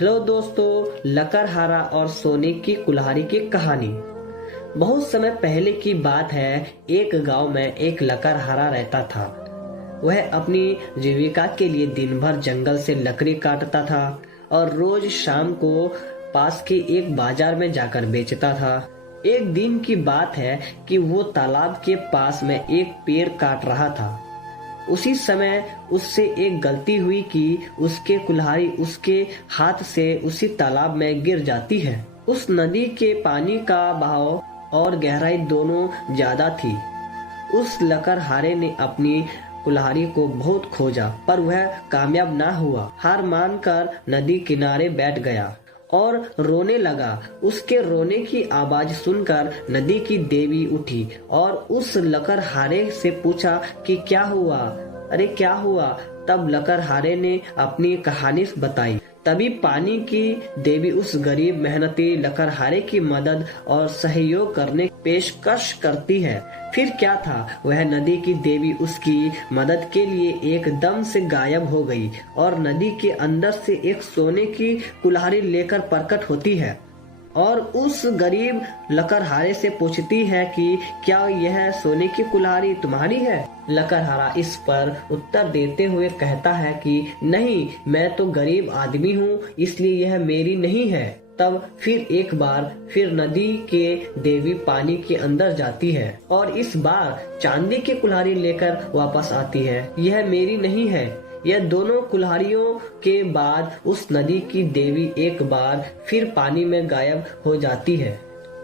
Hello दोस्तों, लकड़हारा और सोने की कुल्हाड़ी की कहानी। बहुत समय पहले की बात है। एक गांव में एक लकड़हारा रहता था। वह अपनी जीविका के लिए दिन भर जंगल से लकड़ी काटता था और रोज शाम को पास के एक बाजार में जाकर बेचता था। एक दिन की बात है कि वो तालाब के पास में एक पेड़ काट रहा था। उसी समय उससे एक गलती हुई कि उसके कुल्हाड़ी उसके हाथ से उसी तालाब में गिर जाती है। उस नदी के पानी का बहाव और गहराई दोनों ज्यादा थी। उस लकड़हारे ने अपनी कुल्हाड़ी को बहुत खोजा, पर वह कामयाब ना हुआ। हार मानकर नदी किनारे बैठ गया और रोने लगा। उसके रोने की आवाज सुनकर नदी की देवी उठी और उस लकड़हारे से पूछा कि क्या हुआ, अरे क्या हुआ। तब लकड़हारे ने अपनी कहानी बताई। तभी पानी की देवी उस गरीब मेहनती लकड़हारे की मदद और सहयोग करने की पेशकश करती है। फिर क्या था, वह नदी की देवी उसकी मदद के लिए एकदम से गायब हो गई और नदी के अंदर से एक सोने की कुल्हाड़ी लेकर प्रकट होती है और उस गरीब लकड़हारे से पूछती है कि क्या यह सोने की कुल्हाड़ी तुम्हारी है। लकड़हारा इस पर उत्तर देते हुए कहता है कि नहीं, मैं तो गरीब आदमी हूँ, इसलिए यह मेरी नहीं है। तब फिर एक बार फिर नदी के देवी पानी के अंदर जाती है और इस बार चांदी की कुल्हाड़ी लेकर वापस आती है। यह मेरी नहीं है। यह दोनों कुल्हाड़ियों के बाद उस नदी की देवी एक बार फिर पानी में गायब हो जाती है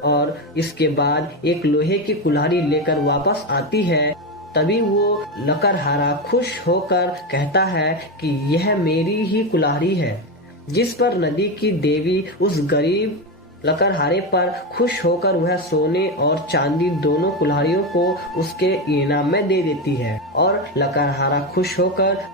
और इसके बाद एक लोहे की कुल्हाड़ी लेकर वापस आती है। तभी वो लकड़हारा खुश होकर कहता है कि यह मेरी ही कुल्हाड़ी है। जिस पर नदी की देवी उस गरीब लकड़हारे पर खुश होकर वह सोने और चांदी दोनों कुल्हाड़ियों को उसके इनाम में दे देती है और लकड़हारा खुश होकर